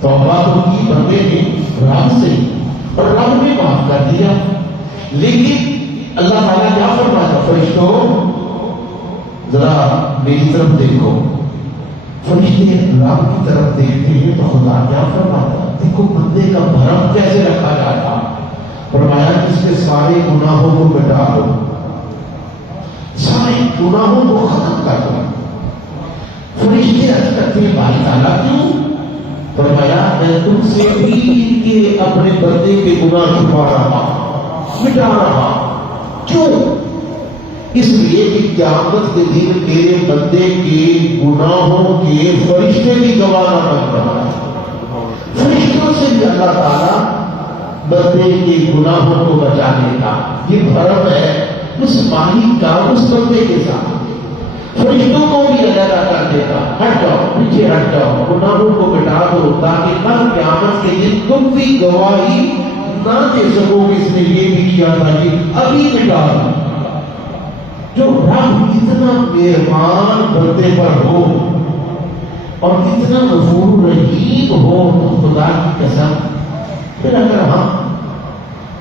توبہ تو کی بندے نے رب سے، اور رب نے معاف کر دیا. لیکن اللہ تعالیٰ کیا فرماتا؟ فرشتوں ذرا میری طرف دیکھو. فرشتے رب کی طرف دیکھتے ہیں تو خدا کیا فرماتا؟ دیکھو بندے کا بھرم کیسے رکھا جاتا. فرمایا اس کے سارے گناہوں کو مٹا دو، سارے گناہوں کو ختم کر دو. فرشتے عرض کرتے ہیں بھائی تعالیٰ کیوں؟ فرمایا میں تم سے بھی کہ اپنے بندے کے گناہ چھپا رہا، مٹا رہا. کیوں؟ اس لیے کہ قیامت کے دن میرے بندے کے گناہوں کے فرشتے بھی گواہ بن رہا ہے. فرشتوں سے بھی اللہ تعالیٰ بندے کے گناہوں کو بچانے کا یہ بھرم ہے اس ماہی کا اس بندے کے ساتھ. فرشتوں کو بھی علیحدہ کر دیتا، ہٹ جاؤ پیچھے ہٹ جاؤ، گناہوں کو مٹا دو تاکہ کل قیامت کے دن تم بھی گواہی نہ دے سکو کہ اس نے یہ بھی کیا تھا، یہ ابھی مٹا دو. جو رب اتنا مہربان بندے پر ہو اور اتنا غفور رحیم ہو تو خدا کی قسم پھر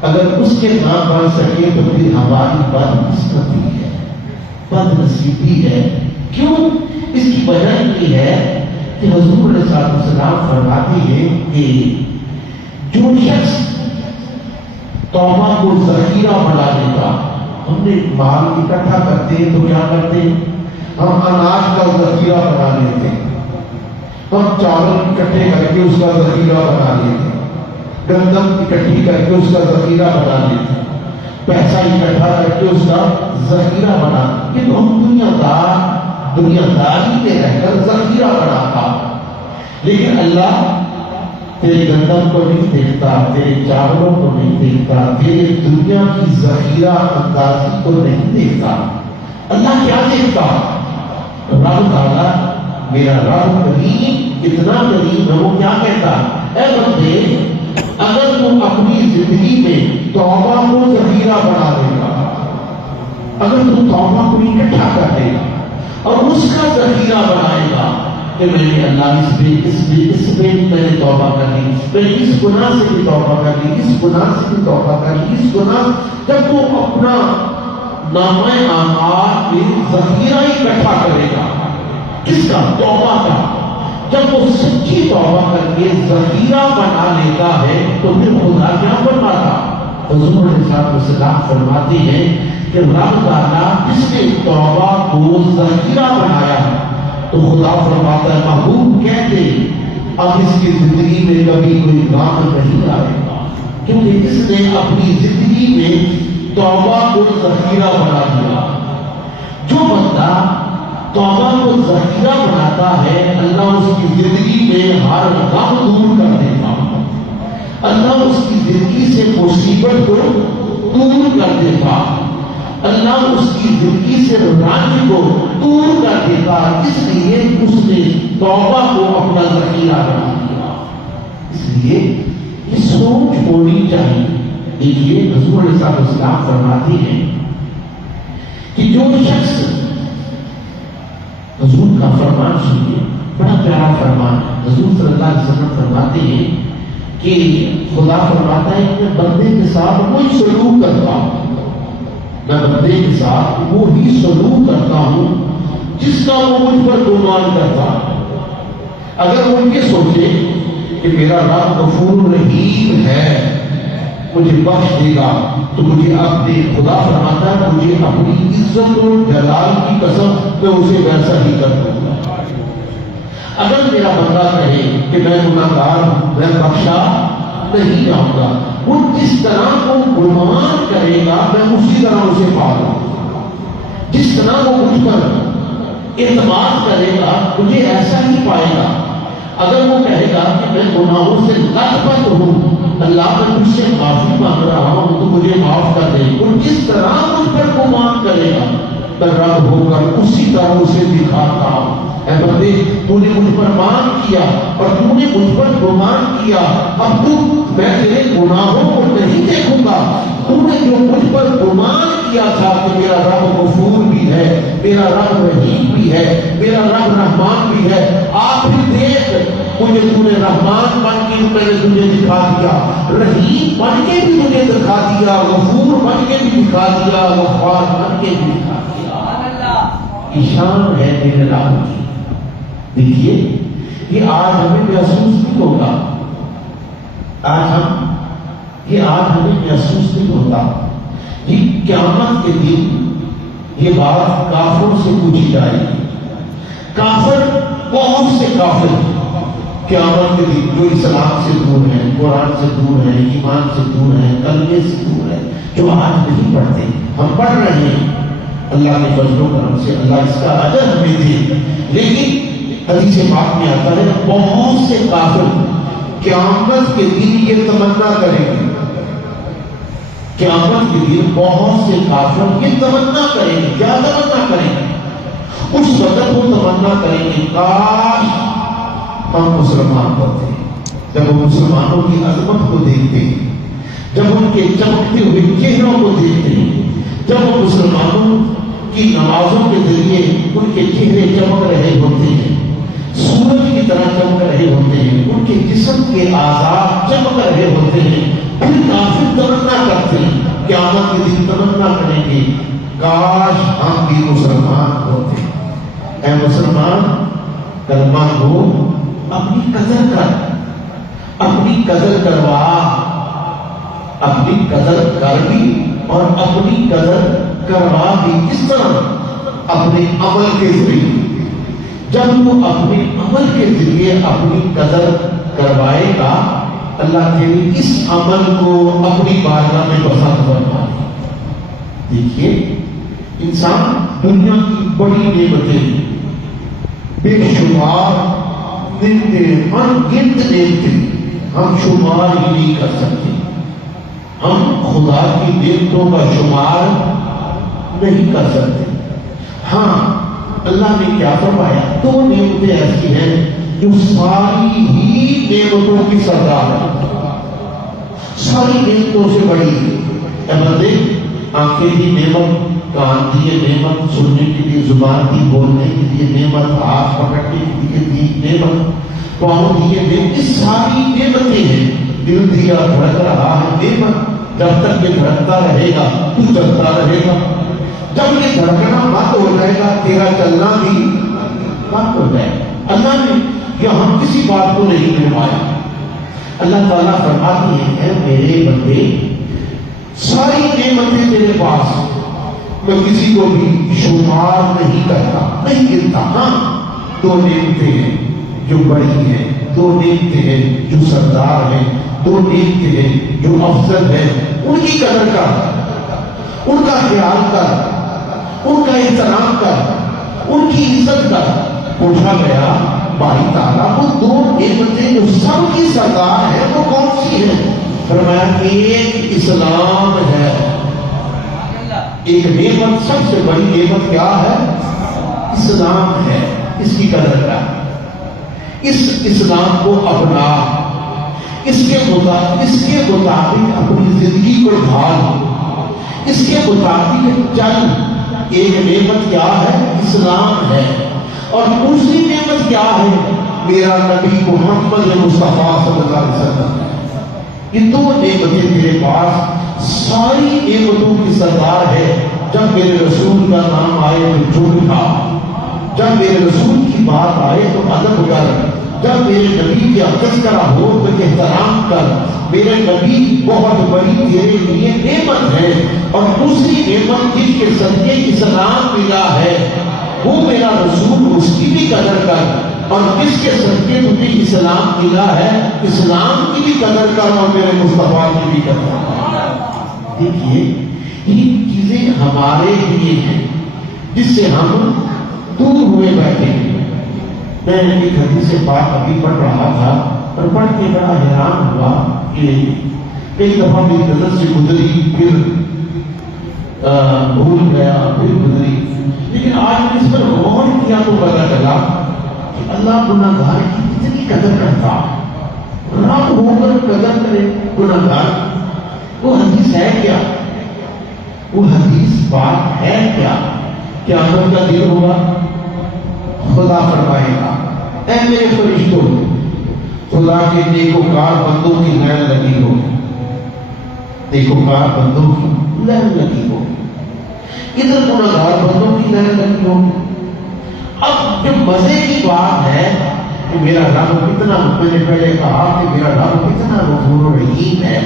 اگر اس کے نہ بن سکے تو پھر ہماری بدقسمتی ہے، بد نصیبی ہے. کیوں؟ اس کی وجہ یہ ہے کہ حضور علیہ السلام فرماتے ہیں کہ جو شخص توبہ کو ذخیرہ بنا لیتا. ہم نے مال اکٹھا کرتے ہیں تو کیا کرتے ہیں؟ ہم اناج کا ذخیرہ بنا لیتے ہیں، ہم چاول اکٹھے کر کے اس کا ذخیرہ بنا لیتے ہیں، گندم اکٹھی کر کے اس کا ذخیرہ بنا لیتے ہیں، پیسہ اکٹھا کر کے اس کا ذخیرہ بنا. یہ تو ہم دنیا داری میں رہ کر ذخیرہ بناتا. لیکن اللہ تیرے گندم کو نہیں دیکھتا، تیرے چاولوں کو نہیں دیکھتا، تیرے دنیا کی ذخیرہ اندازی کو نہیں دیکھتا. اللہ کیا دیکھتا؟ رب تعالیٰ میرا رب کریم اتنا کریم ہے، وہ کیا کہتا؟ اے بندے اگر تم اپنی زندگی میں توبہ کو ذخیرہ بنا دے گا، اگر تم توبہ کو اکٹھا کر دے گا اور اس کا ذخیرہ بنائے گا کہ میں نے اللہ اس پہ میں نے توبہ کر لی، میں نے اس گناہ سے بھی توبہ کر لی، اس گناہ سے بھی توبہ کر لی، اس گناہ. جب وہ اپنا نامہ اعمال میں ذخیرہ اکٹھا کرے گا کس کا؟ توبہ کا. جب وہ سچی توبہ کر کے ذخیرہ بنا لیتا ہے تو پھر خدا کیا فرماتا؟ حضور علیہ السلام فرماتے ہیں کہ رب تعالیٰ جس نے توبہ کو ذخیرہ بنایا تو خدا فرماتا ہے محبوب کہتے اب اس کی زندگی میں کبھی کوئی غم نہیں آئے گا، کیونکہ اس نے اپنی زندگی میں توبہ کو ذخیرہ بنا دیا. جو بندہ توبہ کو ذخیرہ بناتا ہے اللہ اس کی زندگی میں ہر غم دور کر دیتا، اللہ اس کی زندگی سے مصیبت کو دور کر دیتا، اللہ اس کی زندگی سے رنج کو دور کر دیتا. اس لیے اس نے توبہ کو اپنا ذخیرہ بنا دیا. اس لیے یہ سوچ ہونی چاہیے. دیکھیے حضور علیہ السلام فرماتے ہیں کہ جو شخص حضور کا فرمان سنیے، بڑا پیارا فرمان. حضور صلی اللہ علیہ وسلم فرماتے ہیں کہ خدا فرماتا ہے کہ میں بندے کے ساتھ وہی سلوک کرتا ہوں، میں بندے کے ساتھ وہی سلوک کرتا ہوں جس کا وہ مجھ پر گمان کرتا. اگر وہ یہ سوچے کہ میرا رب غفور رحیم ہے مجھے بخش دے گا تو مجھے اپنے خدا فرماتا ہے مجھے اپنی عزت و جلال کی قسم میں اسے ویسا ہی کر دوں گا. اگر میرا بندہ کہے کہ میں گناہگار ہوں، میں بخشا نہیں جاؤں گا، وہ جس طرح وہ گمان کرے گا میں اسی طرح اسے پالوں گا. جس طرح وہ مجھ پر اعتماد کرے گا مجھے ایسا ہی پائے گا. اگر وہ کہے گا کہ میں گناہوں سے لت پت ہوں، اللہ میں مجھ سے معافی مانگ رہا ہوں تو مجھے معاف کر دے، اور جس طرح مجھ پر گمان کرے گا میں رب ہو کر اسی طرح اسے دکھاتا ہوں. اے بندے تو نے مجھ پر مان کیا اور تو نے مجھ پر گمان کیا، اب تو میں تیرے گناہوں کو نہیں دیکھوں گا. تو نے جو مجھ پر گمان کیا تھا کہ میرا رب غفور بھی ہے، میرا رب رحیم بھی ہے، میرا رب رحمان بھی ہے، آپ بھی دیکھ مجھے تو نے رحمان بن کے میں نے تجھے دکھا دیا، رحیم بن کے بھی تجھے دکھا دیا، غفور بن کے بھی دکھا دیا، غفار بن کے بھی دکھا دیا۔ یہ شان ہے میرے رب کی۔ دیکھیے یہ آج ہمیں محسوس نہیں ہوتا، آج ہمیں محسوس نہیں ہوتا۔ یہ قیامت کے دن یہ بات کافروں سے پوچھی جائے گی۔ کافر، بہت سے کافر قیامت کے دن جو اسلام سے دور ہیں، قرآن سے دور ہیں، ایمان سے دور ہیں، کلمے سے دور ہیں، جو آج نہیں پڑھتے، ہم پڑھ رہے ہیں، اللہ کے فضل و کرم سے اللہ اس کا اجر ہمیں دے، لیکن حدیث پاک میں آتا ہے بہت سے کافر قیامت کے دن یہ تمنا کریں گے، قیامت کے دن بہت سے کافر یہ تمنا کریں گے، کیا تمنا کریں گے؟ اس وقت وہ تمنا کریں گے کاش ہم مسلمان ہوتے ہیں۔ جب وہ مسلمانوں کی عظمت کو دیکھتے ہیں، جب ان کے چمکتے ہوئے چہروں کو دیکھتے ہیں، جب وہ مسلمانوں کی نمازوں کے ذریعے ان کے چہرے چمک رہے ہوتے ہیں، سورج کی طرح چمک رہے ہوتے ہیں، ان کے جسم کے اعضاء چمک رہے ہوتے ہیں، پھر کافر تمنا کرتے ہیں، قیامت کے دن تمنا کریں گے کاش ہم بھی مسلمان ہوتے۔ اے مسلمان، کلمہ گو، اپنی قدر کر، اپنی قدر کروا، اپنی قدر کر بھی اور اپنی قدر کروا بھی۔ کس طرح؟ اپنے عمل کے ذریعے۔ جب وہ اپنے عمل کے ذریعے اپنی قدر کروائے گا، اللہ کے لیے اس عمل کو اپنی بارگاہ میں پسند فرمائے۔ دیکھیے انسان دنیا کی بڑی نعمتیں بے شمار نعمتیں، انگنت نعمتیں ہم شمار ہی نہیں کر سکتے، ہم خدا کی نعمتوں کا شمار نہیں کر سکتے۔ ہاں اللہ نے کیا فرمایا؟ دو نعمتیں ایسی ہیں جو ساری ہی نعمتوں کی سردار ہے، ساری نعمتوں سے بڑی ہے۔ اے بندے، آنکھیں کی نعمت، کان کی نعمت، سننے کے لیے زبان کی، بولنے کے لیے نعمت، ہاتھ پکڑنے کے لیے نعمت، پاؤں کی نعمت، یہ ساری نعمتیں ہیں۔ دل دیا دھڑک رہا ہے نعمت، جب تک یہ دھڑکتا رہے گا تو چلتا رہے گا، جب یہ دھڑکنا بند ہو جائے گا تیرا چلنا بھی بند ہو جائے گا۔ اللہ نے یہاں کسی بات کو نہیں فرمایا۔ اللہ تعالیٰ فرماتے ہیں اے میرے بندے، ساری نعمتیں میرے پاس، میں کسی کو بھی شمار نہیں کرتا، نہیں گنتا۔ ہاں دو نعمتیں ہیں جو بڑی ہیں، دو نعمتیں ہیں جو سردار ہیں، دو نعمتیں ہیں جو افضل ہیں، ان کی قدر کر، ان کا خیال کر، ان کا احترام کر، ان کی عزت کر۔ پوچھا گیا باری تعالیٰ وہ دو نعمتیں جو سب کی سردار ہیں وہ کون سی ہیں؟ فرمایا ایک اسلام ہے، ایک نعمت، سب سے بڑی نعمت کیا ہے؟ اسلام ہے، اس کی قدر کر، اس اسلام کو اپنا، اس کے مطابق اپنی زندگی کو ڈھال، اس کے مطابق چل۔ ایک نعمت کیا ہے؟ اسلام ہے، اور دوسری نعمت کیا ہے؟ میرا نبی محمد مصطفیٰ صلی اللہ علیہ وسلم۔ یہ دو نعمتیں میرے پاس ساری نعمتوں کی سردار ہے۔ جب میرے رسول کا نام آئے تو جھوٹ کھا، جب میرے رسول کی بات آئے تو ادب کر، جب میرے نبی کا تذکرہ ہو تو احترام کر۔ میرے نبی بہت بڑی تیرے لیے نعمت ہے، اور دوسری نعمت جس کے صدقے اسلام ملا ہے وہ میرا رسول، اس کی بھی قدر کر، اور جس کے صدقے تجھے اسلام ملا ہے اسلام کی بھی قدر کر، اور میرے مصطفیٰ کی بھی قدر کر۔ دیکھیے یہ چیزیں ہمارے لیے ہیں جس سے ہم دور ہوئے بیٹھے ہیں۔ میں ایک حدیث پاک ابھی پڑھ رہا تھا اور پڑھ کے بڑا حیران ہوا کہ کئی دفعہ میری نظر سے گزری، پھر بھول گیا، پھر گزری، لیکن آج میں اس پر غور کیا تو پتا چلا کہ اللہ گناہگار کی کتنی قدر کرتا، رب ہو کر قدر کرے گناہگار۔ وہ حدیث ہے کیا؟ وہ حدیث بات ہے کیا؟ قیامت کا دن ہوگا، خدا فرمائے گا اے میرے فرشتوں، خدا کے نیکوکار بندوں کی لہر لگی ہوگی، نیکوکار بندوں کی لہر لگی ہوگی، ادھر گنہگار بندوں کی لہر لگی ہوگی۔ اب جو مزے کی بات ہے کہ میرا رب کتنا، میں نے پہلے کہا کہ میرا رب کتنا غفور و رحیم ہے،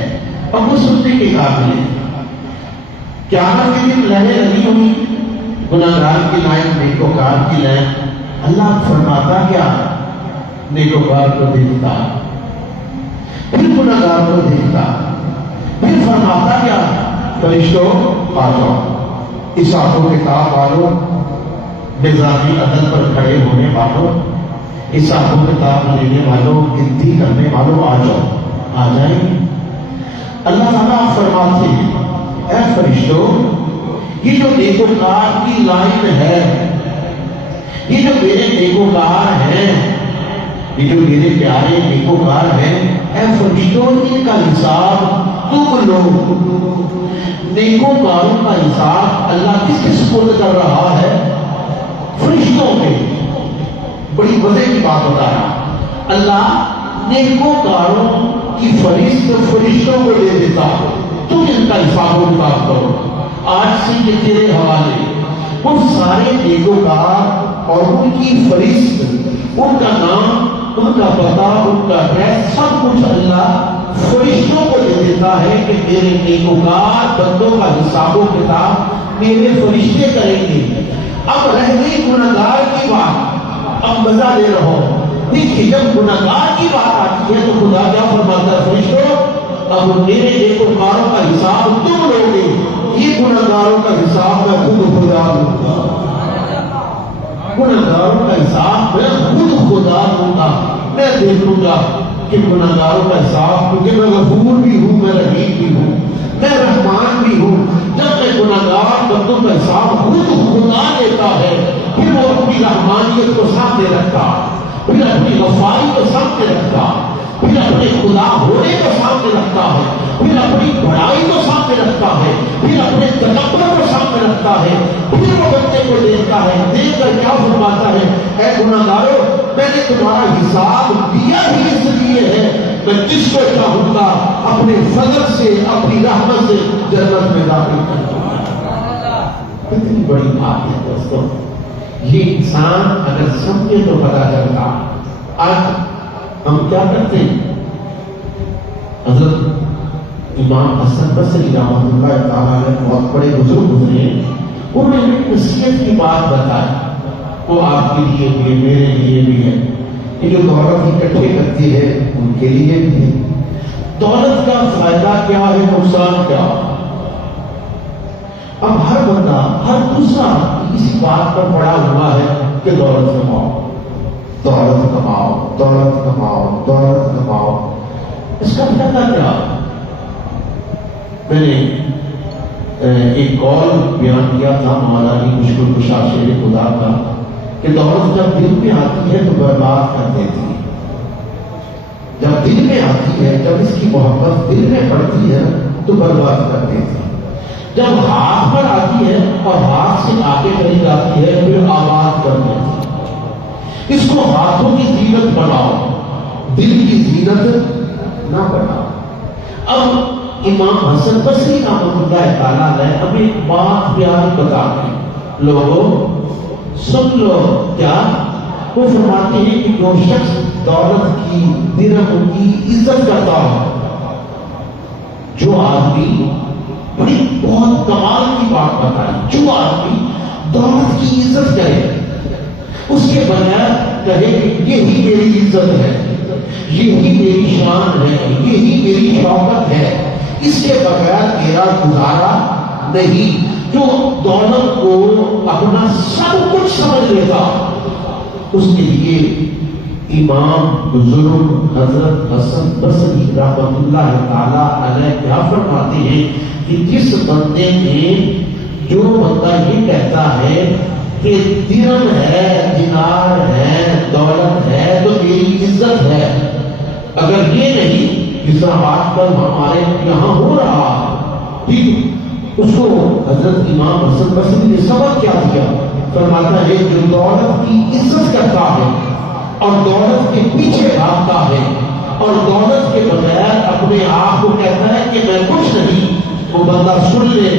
اب وہ سننے کے قابل ہے۔ قیامت کے دن لہریں لگی ہوئی، گنہگار کی لائن، نیکوکار کی لائن۔ اللہ فرماتا کیا؟ نیکوکار کو دیکھتا، پھر گنہگار کو دیکھتا، پھر فرماتا کیا؟ فرشتوں آ جاؤ، حساب و کتاب والوں، نظامی عدل پر کھڑے ہونے والوں، حساب و کتاب لینے والوں، گنتی کرنے والوں، آ جاؤ، آ جائیں۔ اللہ تعالیٰ فرماتے ہیں اے فرشتوں، یہ جو نیکوکار کی لائن ہے، یہ جو میرے نیکوکار ہیں، یہ جو میرے پیارے نیکوکار ہیں، اے فرشتوں، ان کا حساب تم لو۔ نیکوکاروں کا حساب اللہ کس کے سپرد کر رہا ہے؟ فرشتوں کے۔ بڑی مزے کی بات بتا رہا، اللہ نیکوکاروں کی فہرست فرشتوں کو دے دیتا ہے، تم ان کا حساب و کتاب کرو۔ آج سے یہ تیرے حوالے، وہ سارے نیکوکار اور ان کی فہرست، ان کا نام، ان کا پتہ، ان کا ایڈریس، سب کچھ اللہ فرشتوں کو دے دیتا ہے کہ میرے نیکوکار بندوں کا حساب و کتاب میرے فرشتے کریں گے۔ اب رہ گئی گنہگار کی بات، اب مزہ لے رہا ہوں۔ دیکھیے جب گنہگار کی بات آتی ہے تو خدا کیا فرماتا ہے؟ فرشتوں، اب میرے نیکوکاروں کا حساب تم لو گے، یہ گنہگاروں کا حساب میں خود خدا لوں گا۔ گنہگاروں کا حساب میں خود خدا لوں گا، میں دیکھوں گا کہ گنہگاروں کا حساب، کیونکہ میں غفور بھی ہوں، میں رحیم بھی ہوں، میں رحمان بھی ہوں۔ جب میں گنہگار بندوں کا حساب خود خدا لیتا ہے، پھر وہ اپنی رحمانیت کو سامنے رکھتا، پھر اپنی غفاری کو سامنے رکھتا، پھر اپنے خدا ہونے کو سامنے رکھتا ہے، پھر اپنی بڑائی کو سامنے رکھتا ہے، پھر اپنے تکبر کو سامنے رکھتا ہے، پھر وہ بندے کو دیکھتا ہے، دیکھ کر کیا فرماتا ہے؟ اے گنہگاروں، میں نے تمہارا حساب دیا ہی اس لیے ہے، میں جس کو چاہوں گا اپنے فضل سے، اپنی رحمت سے جنت میں داخل کروں گا۔ کتنی بڑی بات ہے دوستوں، یہ انسان اگر سمجھے تو پتا چلتا۔ آج ہم کیا کرتے ہیں؟ حضرت امام حسن بصری رحمۃ اللہ تعالیٰ علیہ بہت بڑے بزرگ گزرے، انہوں نے ایک نصیحت کی بات بتائی، وہ آپ کے لیے بھی ہے، میرے لیے بھی ہے۔ یہ جو دولت اکٹھے کرتی ہے ان کے لیے بھی ہے۔ دولت کا فائدہ کیا ہے، نقصان کیا؟ اب ہر بندہ، ہر دوسرا اسی بات پر پڑا ہوا ہے کہ دولت کماؤ، دولت کماؤ، دولت کماؤ، دولت کماؤ۔ اس کا فائدہ کیا؟ میں نے ایک قول بیان کیا تھا مولانا کی مشکل کشا شیر خدا کا کہ دولت جب دل میں آتی ہے تو برباد کر دیتی ہے، جب دل میں آتی ہے، جب اس کی محبت دل میں پڑتی ہے تو برباد کر دیتی ہے، جب ہاتھ پر آتی ہے اور ہاتھ سے آگے چلی جاتی ہے پھر آباد کر دیتی ہے۔ اس کو ہاتھوں کی زینت بناؤ، دل کی زینت نہ بناؤ۔ اب امام حسن بصری رحمۃ اللہ تعالیٰ علیہ ہمیں ایک بات پیاری بتاتے ہیں، لوگوں سن لو، کیا وہ فرماتے ہیں کہ جو شخص دولت کی، درہم کی عزت کرتا ہے، جو آدمی، بڑی بہت کمال کی بات بتائی، جو آدمی دولت کی عزت کرے، اس کے بغیر کہے کہ یہی میری عزت ہے، یہی میری شان ہے، یہی میری شوکت ہے، اس کے بغیر میرا گزارا نہیں۔ جو دولت کو اپنا سب کچھ سمجھ لیتا، اس کے لیے امام بزرگ حضرت حسن بصری رحمۃ اللہ تعالی علیہ کیا فرماتے ہیں کہ جس بندے نے، جو بندہ یہ کہتا ہے کہ درہم ہے، دینار ہے، دولت ہے تو میری عزت ہے، اگر یہ نہیں، جس طرح آج کل ہمارے یہاں ہو رہا ہے، ٹھیک، اس کو حضرت امام حسن بصری نے سبق کیا دیا؟ فرماتا ہے جو دولت کی عزت کرتا ہے اور دولت کے پیچھے بھاگتا ہے، سن لے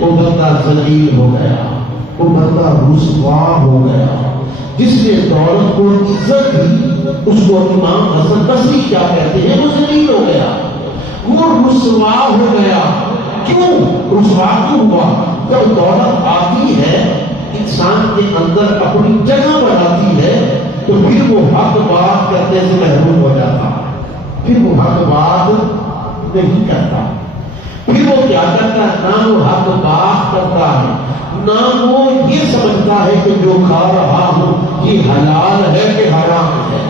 وہ بندہ ذلیل ہو گیا، وہ بندہ رسوا ہو گیا۔ جس نے دولت کو عزت دی اس کو امام حسن بصری کیا کہتے ہیں، وہ ذلیل ہو گیا، وہ رسوا ہو گیا۔ کیوں رسوا کیوں ہوا؟ جب دولت آتی ہے انسان کے اندر اپنی جگہ بناتی ہے تو پھر وہ حق بات کرنے سے محروم ہو جاتا، پھر وہ حق بات نہیں کرتا، پھر وہ کیا کرتا ہے، نہ وہ حق بات کرتا ہے، نہ وہ یہ سمجھتا ہے کہ جو کھا رہا ہوں یہ حلال ہے کہ حرام ہے۔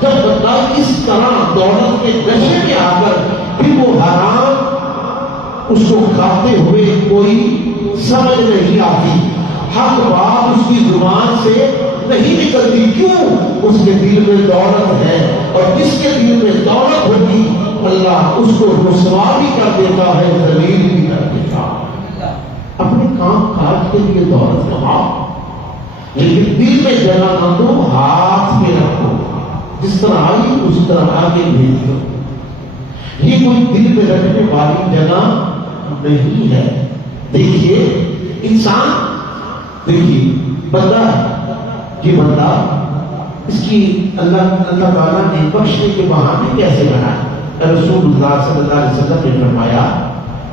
جب بندہ اس طرح دولت کے نشے میں آ کر پھر وہ حرام اس کو کھاتے ہوئے کوئی سمجھ نہیں آتی، حق بات اس کی زبان سے نہیں نکلتی، کیوں؟ اس کے دل میں دولت ہے، اور جس کے دل میں دولت ہوگی اللہ اس کو رسوا بھی کر دیتا ہے، ذلیل بھی کر دیتا ہے۔ اپنے کام کاج کے لیے دولت کماؤ لیکن دل میں جگہ نہ دو، ہاتھ میں رکھو، جس طرح آئی اس طرح آگے بھیج دو۔ یہ کوئی دل میں رکھنے والی جگہ نہیں ہے۔ دیکھیے انسان، دیکھیے بندہ، یہ بندہ اس کی اللہ تعالیٰ نے بخشنے کے بہانے کیسے بنائے؟ رسول اللہ صلی اللہ علیہ وسلم نے فرمایا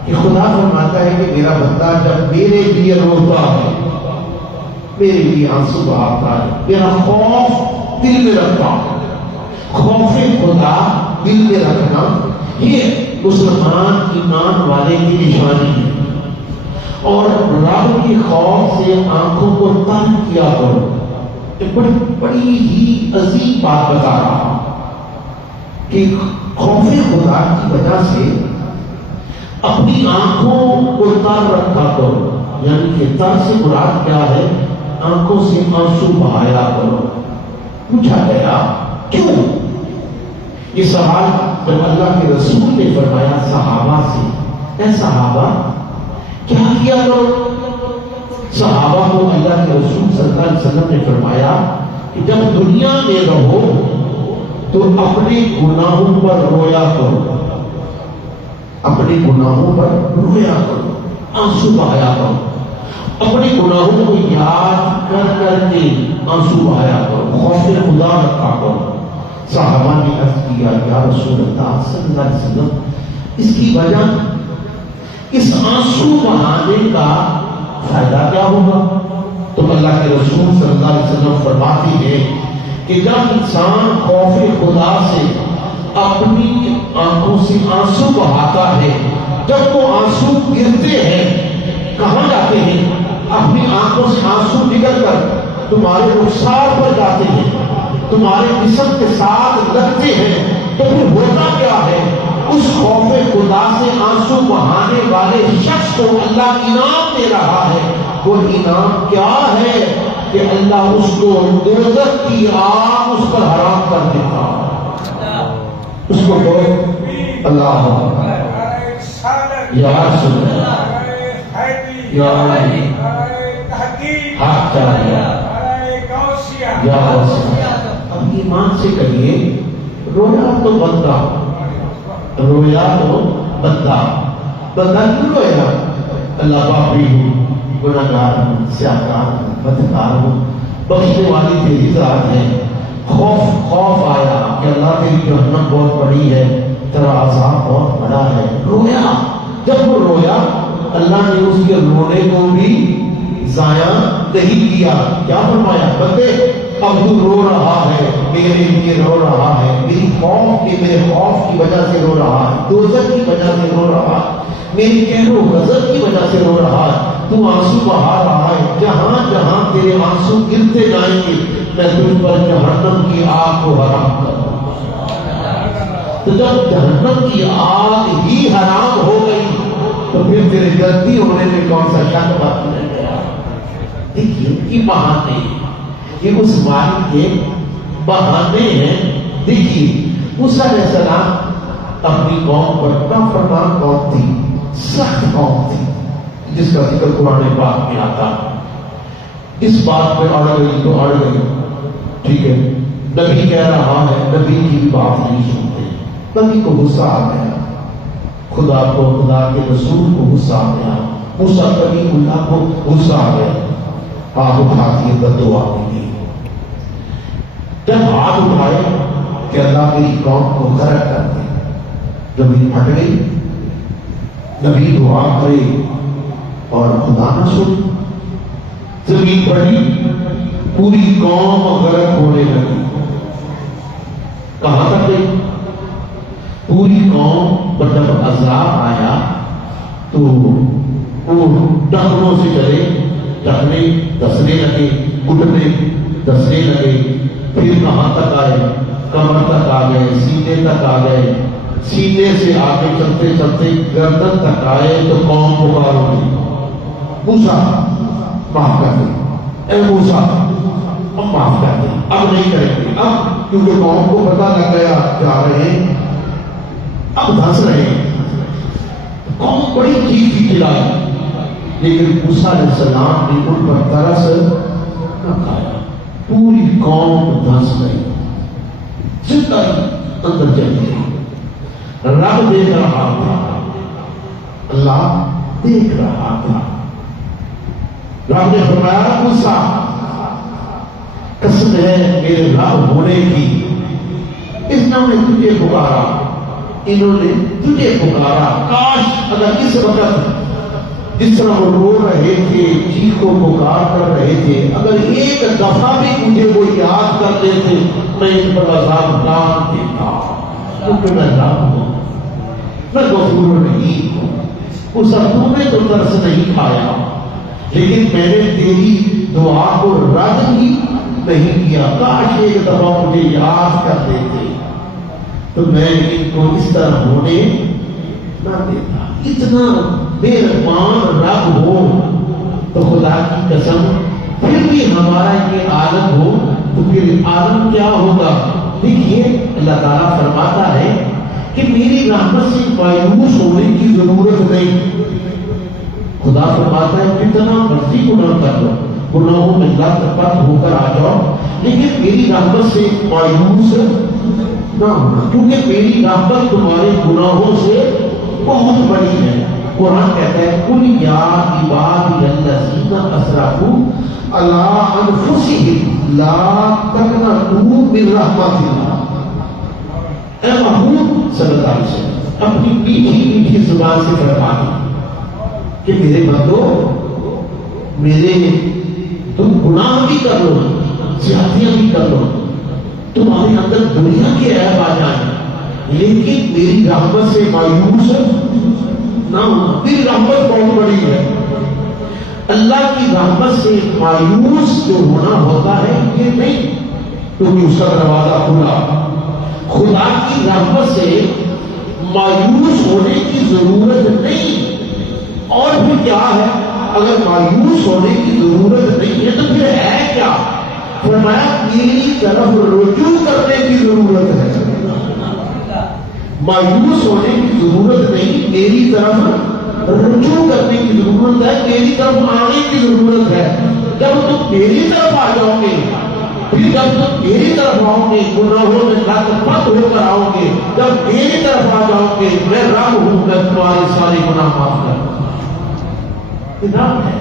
کہ خدا فرماتا ہے کہ میرا بندہ جب میرے لیے روتا ہے، میرے لیے آنسو بہاتا ہے، میرا خوف دل میں رکھتا ہے۔ خوف خدا دل میں رکھنا یہ مسلمان ایمان والے کی نشانی ہے، اور رب کے خوف سے آنکھوں کو تنگ کیا کرو۔ بڑی ہی عظیم بات بتا رہا ہوں کہ خوف خدا کی وجہ سے اپنی آنکھوں کو تر رکھا کرو، یعنی کہ تر سے مراد کیا ہے؟ آنکھوں سے آنسو بہایا کرو۔ پوچھا گیا کیوں؟ یہ سوال جب اللہ کے رسول نے فرمایا صحابہ سے، اے صحابہ کیا کیا کرو؟ صحابہ کو اللہ کے رسول صلی اللہ علیہ وسلم نے فرمایا کہ جب دنیا میں رہو تو اپنے گناہوں پر رویا کرو، اپنے گناہوں پر رویا کرو، آنسو بہایا کرو، اپنے گناہوں کو یاد کر کر کے آنسو بہایا کرو، خوف خدا رکھا کرو۔ صحابہ نے عرض کیا یا رسول اللہ صلی اللہ علیہ وسلم اس کی وجہ، اس آنسو بہانے کا فائدہ کیا ہوگا؟ تو اللہ کے رسول صلی اللہ علیہ وسلم فرماتے ہیں کہ جب انسان خوف خدا سے اپنی آنکھوں سے آنسو بہاتا ہے، جب وہ آنسو گرتے ہیں کہاں جاتے ہیں؟ اپنی آنکھوں سے آنسو نکل کر تمہارے رخسار پر جاتے ہیں، تمہارے جسم کے ساتھ لگتے ہیں، تو پھر ہوتا کیا ہے؟ اس خوف خدا سے آنسو بہانے والے شخص کو اللہ انعام دے رہا ہے۔ وہ انعام کیا ہے کہ اللہ اس کو دوزخ کی آگ اس پر حرام کر دیتا، اس کو اللہ یا رسول یا حق چاہیے یا اب ایمان سے کہیے رویا تو بندہ، رویا تو بندہ کیوں روئے گا؟ اللہ پاپی ہوں، گناہگار ہوں، سیاہکار ہوں، بدکار ہوں، بخشنے والی تیری ذات ہے۔ خوف آیا کہ اللہ تیری جہنم بہت بڑی ہے، تیرا عذاب بہت بڑا ہے، رویا۔ جب وہ رویا اللہ نے اس کے رونے کو بھی ضائع نہیں کیا۔ کیا فرمایا؟ بندے اب تو رو رہا ہے، میرے لیے رو رہا ہے، میرے خوف کی وجہ سے رو رہا ہے، دوزخ کی وجہ سے رو رہا ہے، میری قہر و غضب کی وجہ سے رو رہا ہے، تو آنسو بہا رہا ہے، جہاں جہاں تیرے آنسو گرتے جائیں گے میں تجھ پر جہنم کی آگ کو حرام کر دوں گا۔ تو جب جہنم کی آگ ہی حرام ہو گئی تو پھر تیرے جلدی ہونے میں کون سا شک باقی رہ گیا؟ دیکھیے یہ بہانے، یہ اس مالک کے بہانے ہیں۔ دیکھیے موسیٰ علیہ السلام اپنی قوم پر نافرمان قوم تھی، سخت قوم تھی، جس کا ذکر قرآن پاک میں آتا۔ اس بات پہ اڑ گئی تو اڑ گئی، ٹھیک ہے، نبی کہہ رہا ہے، نبی کی بھی بات نہیں سنتے، نبی کو غصہ آ گیا، خدا کے رسول کو غصہ آ گیا، موسیٰ کلیم اللہ کو غصہ آ گیا، ہاتھ اٹھا کے بددعا کی۔ جب ہاتھ اٹھائے کہ اللہ میری قوم کو غرق کر دے، زمین پھٹ گئی، نبی دعا کرے اور خدا نہ سن، زمین پھٹی، پوری قوم غرق ہونے لگی۔ کہاں تک گئی؟ پوری قوم پر جب عذاب آیا تو وہ ٹخنوں سے چلے، ٹخنے دسنے لگے، گھٹنے دسنے لگے، پھر کہاں تک آئے؟ کمر تک آ گئے، سینے تک آ گئے، سینے سے آگے چلتے چلتے گردن تک آئے تو قوم پکار ہوئی، موسیٰ معاف کر دے، اے موسیٰ اب معاف کر دے، اب نہیں کریں گے، اب کیونکہ قوم کو پتہ لگ گیا جا رہے ہیں، اب دھس رہے ہیں۔ قوم بڑی چیز کی چلائی، لیکن موسیٰ علیہ السلام نے ان پر ترس نہ کھایا، پوری قوم دھس گئی، زندہ اندر چل گئی۔ رب دیکھ رہا تھا، اللہ دیکھ رہا تھا۔ رب نے فرمایا موسیٰ قسم ہے میرے رب ہونے کی، اس نے تجھے پکارا، انہوں نے تجھے پکارا، کاش اگر اس وقت جس طرح وہ رو رہے تھے، چیخ کو پکار کر رہے تھے، اگر ایک دفعہ بھی مجھے وہ یاد کر دیتے میں ان پر عذاب ڈال دیتا، کیونکہ میں رب ہوں، میں غفور رحیم ہوں۔ اس تو نے تو ترس نہیں کھایا، لیکن میں نے تیری دعا کو رد ہی نہیں کیا، کاش ایک دفعہ مجھے یاد کر دیتے تو میں ان کو اس طرح ہونے نہ دیتا۔ اتنا مہربان رب ہو تو خدا کی قسم پھر بھی ہمارا یہ عالم ہو تو پھر عالم کیا ہوگا؟ دیکھیے اللہ تعالیٰ فرماتا ہے کہ میری رحمت سے مایوس ہونے کی ضرورت نہیں۔ خدا فرماتا ہے کتنا مرضی گناہ کر لو، گناہوں میں لت پت ہو کر آ جاؤ، لیکن میری رحمت سے مایوس نہ ہونا، کیونکہ میری رحمت تمہارے گناہوں سے بہت بڑی ہے۔ قرآن کہتا ہے قل یا عبادی الذین اسرفوا علی انفسہم لا تقنطوا من رحمت اللہ۔ اے محمود صلی اللہ علیہ وسلم اپنی میٹھی میٹھی زبان سے فرما دیں کہ میرے بندو، میرے تم گناہ بھی کر لو، زیادتیاں بھی کر لو، تمہارے اندر دنیا کے عیب آ جائیں، لیکن میری رحمت سے مایوس نہ ہونا۔ میری رحمت بہت بڑی ہے۔ اللہ کی رحمت سے مایوس جو ہونا ہوتا ہے یہ نہیں، کیونکہ اس کا دروازہ کھلا۔ خدا کی رحمت سے مایوس ہونے کی ضرورت نہیں۔ اور پھر کیا ہے؟ اگر مایوس ہونے کی ضرورت نہیں ہے تو پھر ہے کیا؟ فرمایا میری طرف رجوع کرنے کی ضرورت ہے۔ مایوس ہونے کی ضرورت نہیں، میری طرف رجوع کرنے کی ضرورت ہے، میری طرف آنے کی ضرورت ہے۔ جب تم میری طرف آ جاؤ گے، پھر جب تم میری طرف آؤ گے، گناہوں میں لت پت ہو کر آؤ گے، جب میری طرف آ جاؤ گے، میں رب ہوں، میں تمہارے سارے گناہ معاف کر دوں۔ رب ہے۔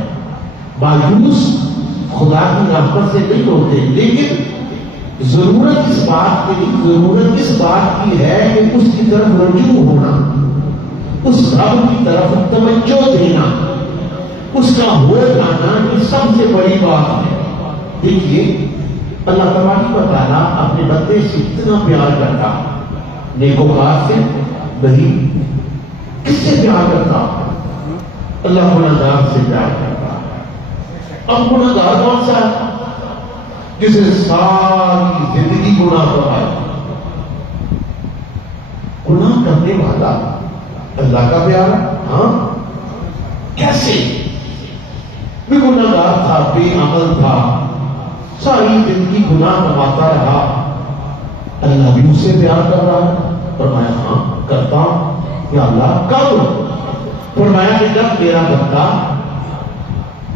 مایوس خدا کی رحمت سے نہیں ہوتے، لیکن ضرورت اس بات کی ہے کہ اس کی طرف رجوع ہونا، اس رب کی طرف توجہ دینا، اس کا ہو جانا، یہ سب سے بڑی بات ہے۔ دیکھیے اللہ تبارک و تعالیٰ اپنے بندے سے اتنا پیار کرتا، نیکوکار سے نہیں، کس سے پیار کرتا؟ اللہ گناہگار سے پیار کرتا۔ اب گناہگار کون سا ہے؟ جسے ساری زندگی گناہ پر آئے، گناہ کرنے والا اللہ کا پیار۔ ہاں کیسے؟ بھی گناہگار تھا، بے عمل تھا، ساری زندگی گناہ کماتا رہا، اللہ بھی اسے پیار کر رہا ہے۔ فرمایا ہاں کرتا ہوں۔ یا اللہ کب؟ فرمایا کہ جب میرا بندہ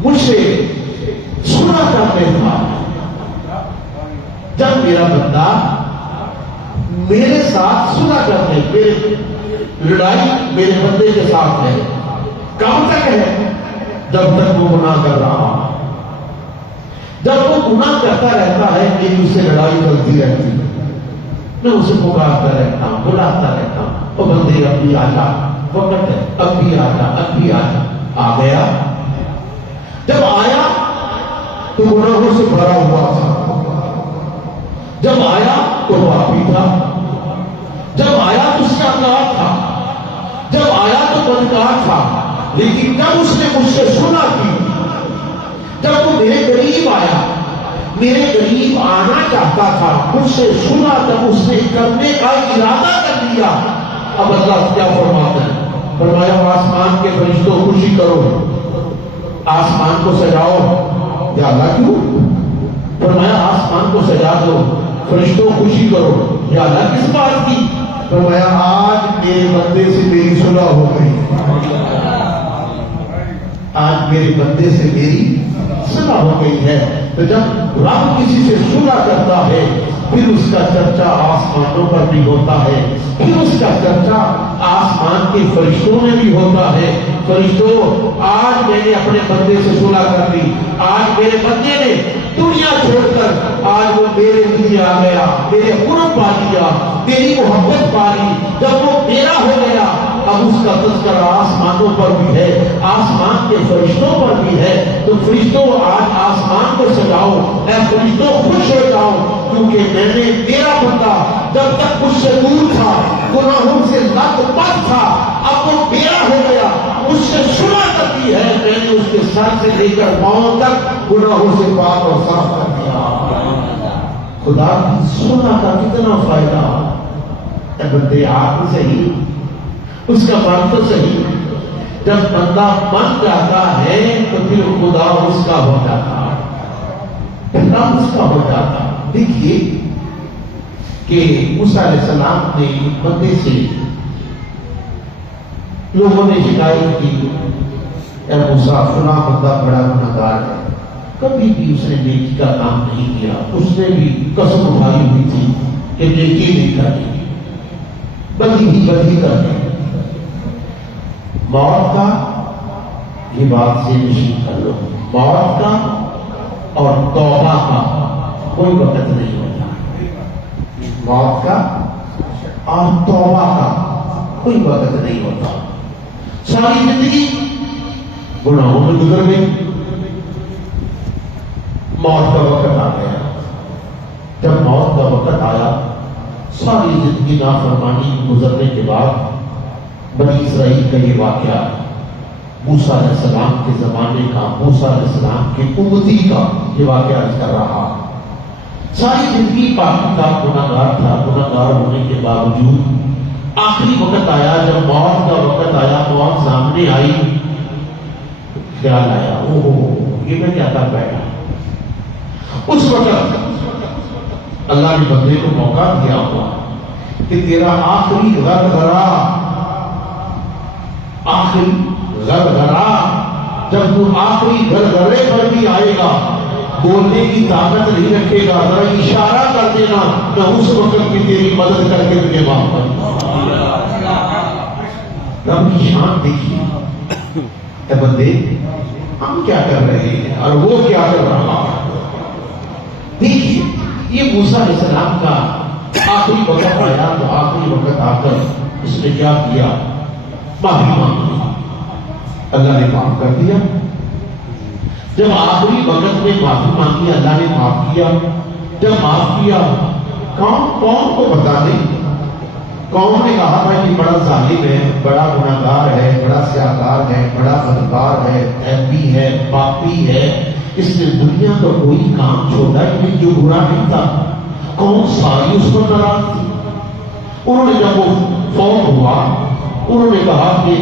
مجھ سے سنا کرتے تھا، جب میرا بندہ میرے ساتھ صلح کر لے، میرے لڑائی میرے بندے کے ساتھ ہے. کب تک ہے؟ جب تک وہ گناہ کر رہا. جب وہ گناہ کرتا رہتا ہے میری اس سے لڑائی چلتی رہتی ہے. میں اسے پکارتا رہتا ہوں، بلاتا رہتا ہوں، وہ بندے اب بھی آ جا، وقت ہے، اب بھی آ جا، اب بھی آ جا. آ گیا. جب آیا تو گناہوں سے بھرا ہوا تھا. جب آیا تو پاپی تھا. جب آیا تو سیاکار تھا. جب آیا تو بدکار تھا. لیکن جب اس نے مجھ سے سنا کی، جب وہ میرے قریب آیا، میرے قریب آنا چاہتا تھا، مجھ سے سنا، جب اس نے کرنے کا ارادہ کر لیا. اب اللہ کیا فرماتا ہے؟ فرمایا آسمان کے فرشتوں خوشی کرو، آسمان کو سجاؤ. یا اللہ کیوں؟ فرمایا آسمان کو سجا دو، فرشتوں خوشی کرو. یا اللہ کس بات کی؟ فرمایا آج میرے بندے سے میری صلح ہو گئی. آج میرے بندے سے میری صلح ہو گئی ہے. تو جب رب کسی سے صلح کرتا ہے پھر اس کا چرچا آسمانوں پر بھی ہوتا ہے، پھر اس کا چرچا آسمان کے فرشتوں میں بھی ہوتا ہے. فرشتوں، آج میں نے اپنے بندے سے صلح کر لی. آج میرے بندے نے دنیا چھوڑ کر آج وہ میرے لیے آ گیا، میرے قرب پا لیا، میری محبت پا لی. جب وہ میرا ہو گیا اب اس کا تذکرہ آسمانوں پر بھی ہے، آسمان کے فرشتوں پر بھی ہے. تو فرشتوں آج آسمان کو سجاؤ، اے فرشتوں خوش ہو جاؤ، کیونکہ میں نے میرا بندہ جب تک مجھ سے دور تھا، گناہوں سے لت پت تھا، اب وہ میرا ہو گیا، مجھ سے صلح کرتی ہے. میں نے اس کے سر سے لے کر پاؤں تک گناہوں سے پاک اور صاف کر دیا. خدا کی صلح کا کتنا فائدہ. اے بندے آپ صحیح، اس کا من تو صحیح. جب بندہ بن جاتا ہے تو پھر خدا اس کا ہو جاتا ہے، خدا اس کا ہو جاتا. دیکھیے کہ موسیٰ علیہ السلام نے بندے سے لوگوں نے شکایت کی، اے موسیٰ فلاں بندہ بڑا گنہگار ہے، کبھی بھی اس نے نیکی کا کام نہیں کیا. اس نے بھی قسم اٹھائی ہوئی تھی کہ نیکی نہیں کرنی، بدی ہی بدی کرنی. موت کا یہ بات سے نشین کر لو، موت کا اور توبہ کا کوئی وقت نہیں ہوتا. موت کا اور توبہ کا کوئی وقت نہیں ہوتا. ساری زندگی گناہوں میں گزر گئی، موت کا وقت آ گیا. جب موت کا وقت آیا، ساری زندگی نافرمانی گزرنے کے بعد بنی اسرائیل کا یہ واقعہ موسیٰ علیہ السلام کے زمانے کا، موسیٰ علیہ السلام کی امتی کا یہ واقعہ کر رہا. ساری زندگی پاکی کا گنہگار تھا. گنہگار ہونے کے باوجود آخری وقت آیا، جب موت کا وقت آیا، موت سامنے آئی، خیال آیا اوہ یہ میں کیا کر بیٹھا. اس وقت اللہ نے بندے کو موقع دیا ہوا کہ تیرا آخری غرغرہ، آخری غرغرہ، جب تو آخری غرغرے پر بھی آئے گا، بولنے کی طاقت نہیں رکھے گا، ذرا اشارہ کر دینا، میں اس وقت بھی تیری مدد کر کے تجھے معاف کر دوں. رب کی شان دیکھیے. اے بندے، ہم کیا کر رہے ہیں اور وہ کیا کر رہا ہے. دیکھیے یہ موسیٰ علیہ السلام کا آخری وقت آیا تو آخری وقت آ کر اس نے کیا کیا؟ معافی مانگی. اللہ نے معاف کر دیا. جب آخری وقت میں معافی مانگی، اللہ نے معاف کیا. جب معاف کیا، قوم کو بتا دیں. قوم نے کہا تھا کہ بڑا ظالم ہے، بڑا گنہگار ہے، بڑا سیاکار ہے، بڑا بدکار ہے، عیبی ہے، پاپی ہے، اس نے دنیا کا کوئی کام چھوڑا ہی جو برا نہیں تھا. قوم ساری اس پر ناراض تھی. انہوں نے جب وہ فوت ہوا، انہوں نے کہا کہ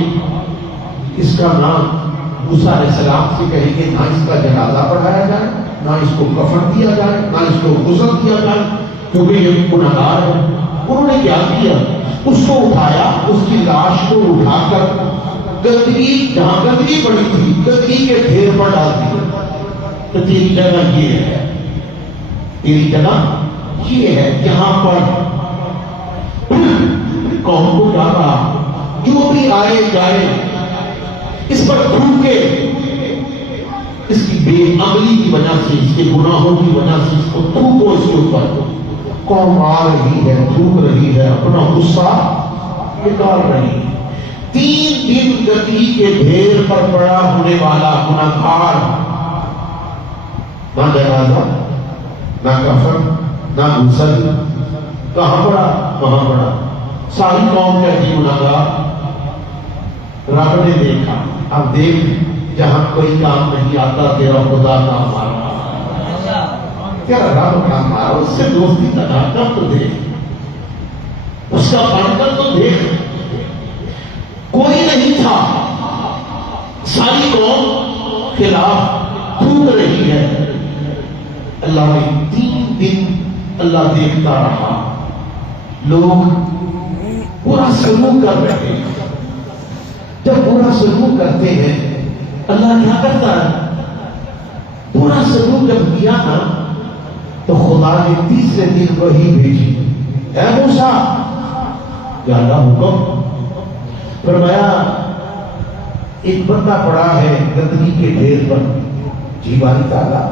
اس کا نام موسیٰ علیہ السلام سے کہیں گے، نہ اس کا جنازہ پڑھایا جائے، نہ اس کو کفن دیا جائے، نہ اس کو غسل کیا جائے، کیونکہ یہ گنہگار ہے. انہوں نے کیا کیا؟ اس کو اٹھایا، اس کی لاش کو اٹھا کر گندگی، جہاں گندگی پڑی تھی، گندگی کے ڈھیر پر ڈال دیا. تو تیری جگہ یہ ہے، تیری جگہ یہ ہے جہاں پر قوم کو کیا کہا؟ جو بھی آئے جائے اس پر تھوکے، اس کی بے عملی کی وجہ سے، اس کے گناہوں کی وجہ سے اس کو تھوکو اس کے اوپر. قوم آ رہی ہے، تھوک رہی ہے، اپنا غصہ نکال رہی ہے. 3 دن گندگی کے ڈھیر پر پڑا ہونے والا گناہگار، نہ جنازہ، نہ کفن، نہ غسل، کہاں پڑا؟ وہاں پڑا. ساری قوم کہتی گناہگار. رب نے دیکھا، اب دیکھ جہاں کوئی کام نہیں آتا تیرا خدا کام آ رہا، تیرا رب کام آ رہا، اس سے دوستی لگا کر تو دیکھ، اس کا بن کر تو دیکھ. کوئی نہیں تھا، ساری قوم خلاف تھوک رہی ہے. اللہ نے 3 دن اللہ دیکھتا رہا. لوگ برا سلوک کر رہے ہیں. جب برا سلوک کرتے ہیں اللہ کیا کرتا ہے؟ برا سلوک جب کیا نا تو خدا نے تیسرے دن وہی بھیجی. اے موسیٰ، یا اللہ حکم فرمایا ایک بندہ پڑا ہے گندگی کے ڈھیر پر. جی باری تعالیٰ،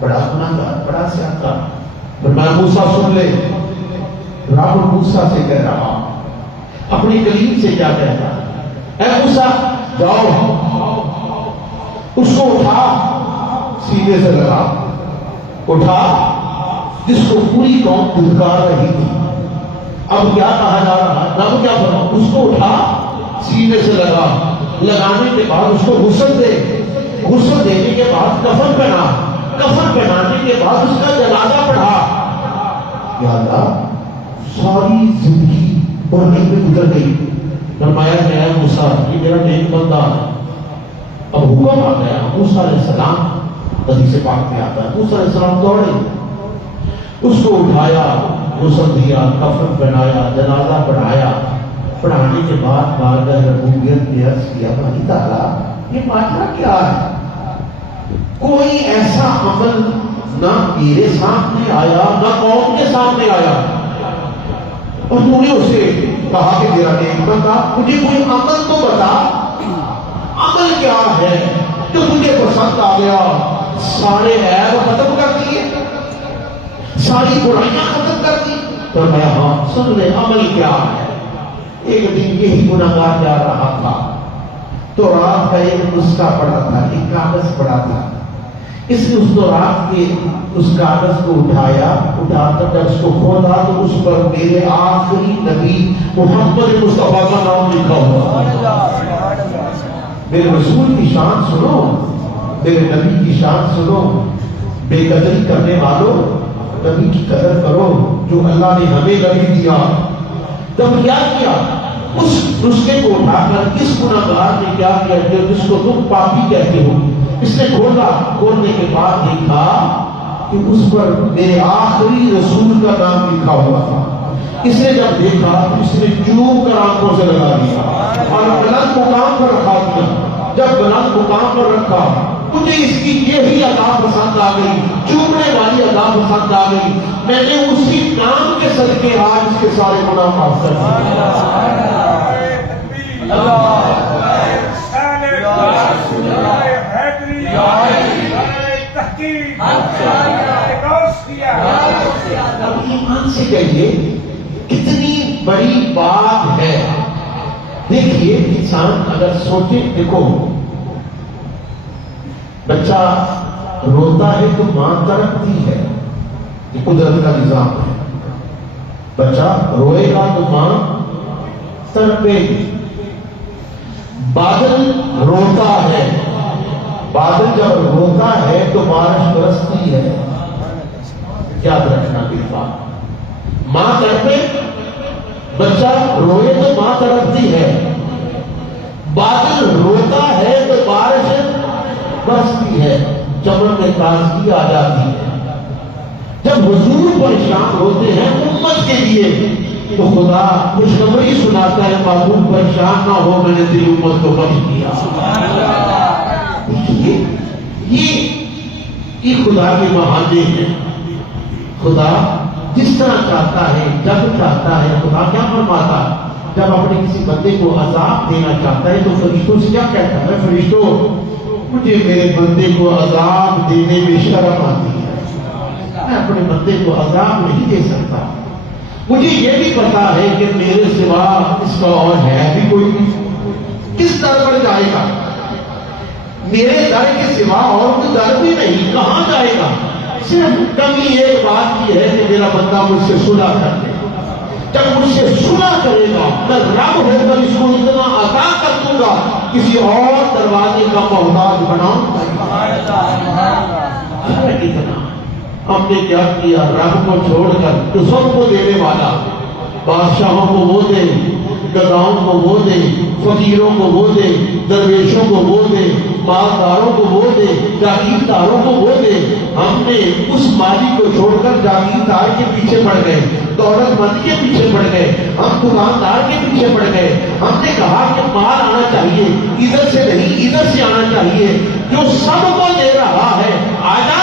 بڑا گناہگار، بڑا سیاہ. فرمایا موسیٰ سن لے. رب موسیٰ سے کہہ رہا، اپنی کلیم سے کیا کہتا؟ اے موسیٰ جاؤ، اس کو اٹھا، سینے سے لگا، اٹھا، جس کو پوری قوم دھتکار رہی تھی. اب کیا کہا جا رہا؟ رب کیا فرما؟ اس کو اٹھا، سینے سے لگا، لگانے کے بعد اس کو غسل دے، غسل دینے کے بعد کفن پہنا، کفن پہنانے کے بعد اس کا جنازہ پڑھا. یا اللہ، ساری زندگی پڑھنے میں گزر گئی. فرمایا کہ اے موسیٰ، یہ میرا نیک بندہ ہے. اب حکم آ گیا. موسیٰ علیہ السلام، حدیث پاک میں آتا ہے، موسیٰ علیہ السلام دوڑے، اس کو اٹھایا، غسل دیا، کفن پہنایا، جنازہ پڑھایا. پڑھانے کے بعد بارگاہ ربوبیت نے عرض کیا، باری تعالیٰ یہ ماجرا کیا ہے؟ کوئی ایسا عمل نہ میرے سامنے آیا نہ قوم کے سامنے آیا، اور تو نے اسے کہا کہ میرا نیک بندہ. مجھے کوئی عمل تو بتا، عمل کیا ہے جو تجھے پسند آ گیا؟ سارے عیب ختم کر دیے، ساری برائیاں ختم کر دی. فرمایا ہاں سن لے، عمل کیا ہے؟ ایک دن یہی گناہگار جا رہا تھا تو رات کا ایک نسخہ پڑا تھا، ایک کاغذ پڑا تھا. اس نے اس کو رات کے اس کاغذ کو اٹھایا، اٹھا کر جب اس کو کھولا تو اس پر میرے آخری نبی محمد مصطفیٰ کا نام لکھا ہوا. میرے رسول کی شان سنو، میرے نبی کی شان سنو. بے قدری کرنے والوں، نبی کی قدر کرو جو اللہ نے ہمیں نبی دیا. تب کیا کیا؟ اس نسخے کو اٹھا کر اس گناہگار نے کیا کیا جس کو تم پاپی کہتے ہو؟ اس نے کھولا، کھولنے کے بعد دیکھا کہ اس پر میرے آخری رسول کا نام لکھا ہوا تھا. اس نے جب دیکھا تو اس نے چوم کر آنکھوں سے لگا دیا اور بلند مقام پر رکھا دیا. جب بلند مقام پر رکھا، مجھے اس کی یہی ادا پسند آ گئی، چومنے والی ادا پسند آ گئی. میں نے اسی کام کے صدقے آج اس کے سارے گناہ معاف کر دیے. اب ایمان سے کہیے کتنی بڑی بات ہے. دیکھیے انسان اگر سوچے، دیکھو بچہ روتا ہے تو ماں تڑپتی ہے، یہ قدرت کا نظام ہے. بچہ روئے گا تو ماں تڑپے گی. بادل روتا ہے، بادل جب روتا ہے تو بارش برستی ہے. یاد رکھنا کی بات. ماں تڑپے، بچہ روئے تو ماں تڑپتی ہے. بادل روتا ہے تو بارش برستی ہے، چمن میں تازگی آ جاتی ہے. جب حضور پریشان ہوتے ہیں امت کے لیے تو خدا خوشخبری سناتا ہے، معبود پریشان نہ ہو، میں نے تیری امت کو بخش دیا. دیکھیے یہ خدا کے بہانے ہیں. خدا جس طرح چاہتا ہے، جب چاہتا ہے. خدا کیا فرماتا ہے جب اپنے کسی بندے کو عذاب دینا چاہتا ہے تو فرشتوں سے کیا کہتا ہے؟ فرشتوں مجھے میرے بندے کو عذاب دینے میں شرم آتی ہے، میں اپنے بندے کو عذاب نہیں دے سکتا. مجھے یہ بھی پتا ہے کہ میرے سوا اس کا اور ہے بھی کوئی نہیں. کس در پر جائے گا؟ میرے در کے سوا اور کوئی در بھی نہیں، کہاں جائے گا؟ صرف کمی ایک بات کی ہے کہ میرا بندہ مجھ سے صلح کر دے. جب مجھ سے صلح کرے گا میں رب ہو کر اس کو اتنا عطا کر دوں گا کسی اور دروازے کا محتاج بناؤں گا. اتنا ہم نے کیا کیا؟ رب کو چھوڑ کر تو سب کو دینے والا، بادشاہوں کو وہ دے، گداؤں کو وہ دے، فقیروں کو وہ دے، درویشوں کو وہ دے، مالداروں کو وہ دے، جاگیرداروں کو وہ دے. ہم نے اس مالی کو چھوڑ کر جاگیردار کے پیچھے پڑ گئے، دولت مند کے پیچھے پڑ گئے، ہم دکاندار کے پیچھے پڑ گئے. ہم نے کہا کہ مال آنا چاہیے، ادھر سے نہیں ادھر سے آنا چاہیے. جو سب کو دے رہا ہے آجا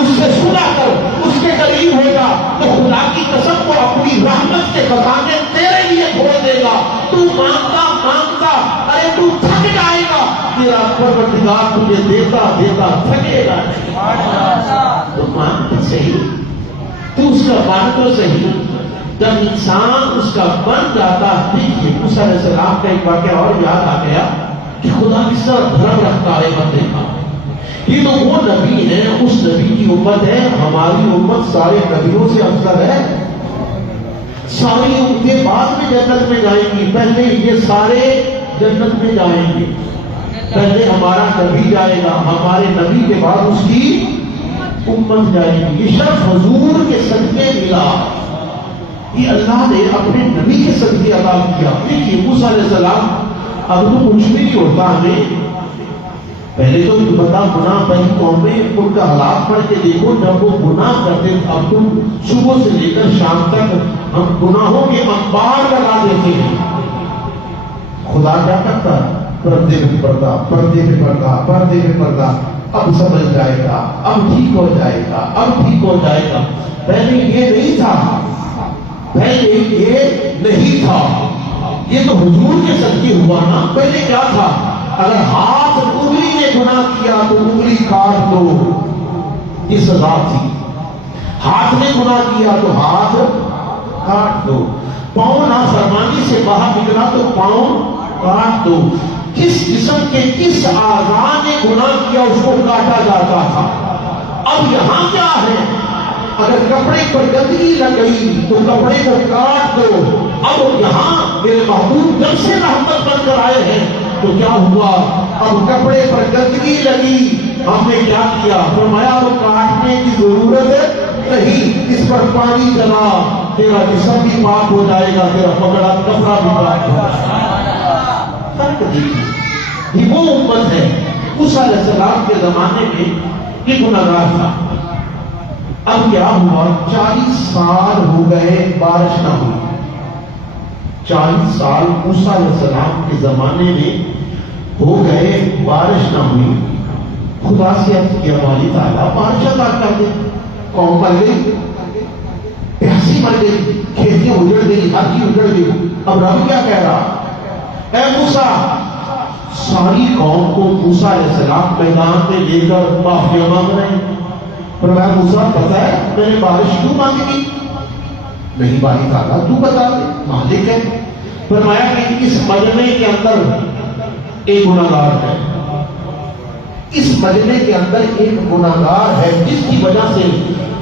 اس سے صلح کر، اس کے قریب ہوگا تو خدا کی قسم کو اپنی رحمت کے خزانے تیرے لیے کھول دے گا. تو مانگتا مانگتا ارے تو تھک جائے گا، تیرا پروردگار تجھے دیتا دیتا تھکے گا. تو مان تو صحیح، تو اس کا بن تو صحیح. جب انسان اس کا بن جاتا. دیکھیے موسیٰ علیہ السلام کا ایک واقعہ اور یاد آ گیا کہ خدا کس طرح دھرم رکھتا ہے بندے کا. یہ تو وہ نبی ہے، اس نبی کی امت ہے. ہماری امت سارے نبیوں سے افضل ہے. ساری امتیں بعد میں جنت میں جائیں گی، پہلے یہ سارے جنت میں جائیں گے. پہلے ہمارا نبی جائے گا، ہمارے نبی کے بعد اس کی امت جائے گی. یہ شرف حضور کے صدقے ملا، یہ اللہ نے اپنے نبی کے صدقے عطا کیا. دیکھیے موسیٰ علیہ السلام اب تو کچھ بھی نہیں ہوتا ہمیں. پہلے تو بتا گناہ پہلی قومیں ان کا حالات پڑھ کے دیکھو، جب وہ گناہ کرتے. اب تم صبح سے لے کر شام تک ہم گناہوں کے انبار لگا دیتے ہیں. خدا کیا کرتا ہے؟ پردے میں پردہ، پردے میں پردہ، پردے میں پردہ. اب سمجھ جائے گا، اب ٹھیک ہو جائے گا، اب ٹھیک ہو جائے گا. پہلے یہ نہیں تھا، پہلے یہ نہیں تھا. یہ تو حضور کے صدقے ہوا نا. پہلے کیا تھا؟ اگر ہاتھ انگلی نے گناہ کیا تو انگلی کاٹ دو، یہ سزا تھی. ہاتھ نے گناہ کیا تو ہاتھ کاٹ دو. پاؤں نافرمانی سے باہر نکلا تو پاؤں کاٹ دو. کس جسم کے کس اعضاء نے گناہ کیا اس کو کاٹا جاتا تھا. اب یہاں کیا ہے؟ اگر کپڑے پر گندگی لگ گئی تو کپڑے کو کاٹ دو. اب یہاں میرے محبوب جب سے رحمت بن کر آئے ہیں تو کیا ہوا؟ اب کپڑے پر گندگی لگی، ہم نے کیا کیا؟ فرمایا وہ کاٹنے کی ضرورت نہیں، اس پر پانی چلا، تیرا جسم بھی پاک ہو جائے گا، تیرا پکڑا کپڑا بھی پاک ہو جائے گا. فرق دیکھیے، یہ وہ امت ہے. موسیٰ علیہ السلام کے زمانے میں یہ گنہگار تھا. اب کیا ہوا؟ 40 سال ہو گئے بارش نہ ہوئی. 40 سال موسیٰ علیہ السلام کے زمانے میں ہو گئے، بارش نہ ہوئی. خدا سے عرض کیا مالی تعالیٰ بارش عطا کر دے. قوم مر گئی، پیاسی مر گئی، کھیتیاں اجڑ گئی، ہر چیز اجڑ گئی. اب رب کیا کہہ رہا؟ اے موسیٰ، ساری قوم کو موسیٰ علیہ السلام میدان میں لے کر معافیاں مانگ رہے ہیں. فرمایا موسیٰ پتہ ہے میں نے بارش کیوں مانگی؟ نہیں باری تعالیٰ تو بتا دے، مالک ہے. فرمایا کہ اس مجمع کے اندر ایک گنہگار ہے، اس مجمع کے اندر ایک گنہگار ہے جس کی وجہ سے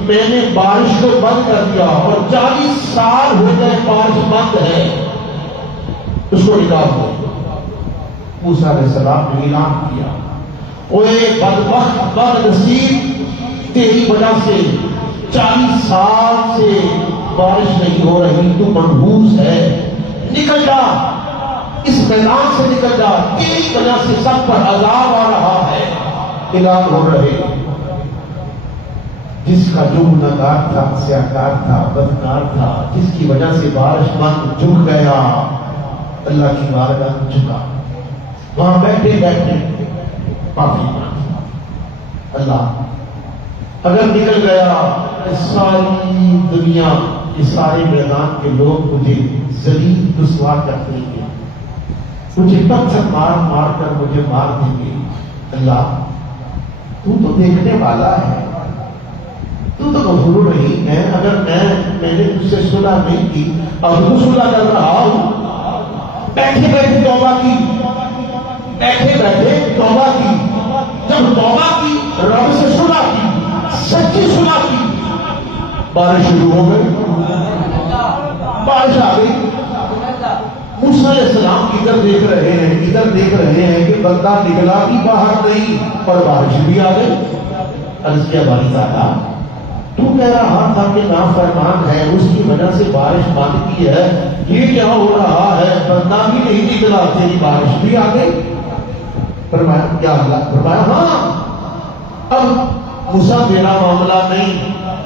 میں نے بارش کو بند کر دیا اور 40 سال ہو گئے بارش بند ہے، اس کو نکال دو. موسیٰ علیہ السلام نے اعلان کیا، اوے بدبخت بدنصیب، تیری وجہ سے 40 سال سے بارش نہیں ہو رہی، تو منحوس ہے، نکل جا اس میدان سے، نکل جا، تیری وجہ سے سب پر عذاب آ رہا ہے، اعلان ہو رہے. جس کا جو گنہگار تھا، سیاہکار تھا، بدکار تھا، جس کی وجہ سے بارش بند، جھک گیا، اللہ کی بارگاہ میں جھکا، وہاں بیٹھے بیٹھے معافی مانگی. اللہ اگر نکل گیا ساری دنیا کے سارے میدان کے لوگ مجھے ذلیل رسوا کرتے ہیں، مجھے پتھر مار مار کر مجھے مار دیں گے، اللہ تو دیکھنے والا ہے، تو غفور رحیم ہے، اگر میں نے تجھ سے صلح نہیں کی، اب تو صلح کر رہا ہوں، بیٹھے بیٹھے توبہ کی، بیٹھے بیٹھے توبہ کی، جب توبہ کی رب سے صلح کی، سچی صلح کی، بارش شروع ہو گئی، بارش آ گئی، موسیٰ علیہ السلام ادھر دیکھ رہے ہیں کہ بندہ نکلا بھی باہر نہیں اور بارش بھی آ گئی۔ عرض کیا باری تعالیٰ تو کہہ رہا تھا کہ نافرمان ہے، اس کی وجہ سے بارش بند کی ہے، یہ کیا ہو رہا ہے؟ بندہ بھی نہیں نکلا، تیری بارش بھی آ گئی۔ فرمایا کیا اللہ؟ فرمایا ہاں، اب موسیٰ میرا معاملہ نہیں،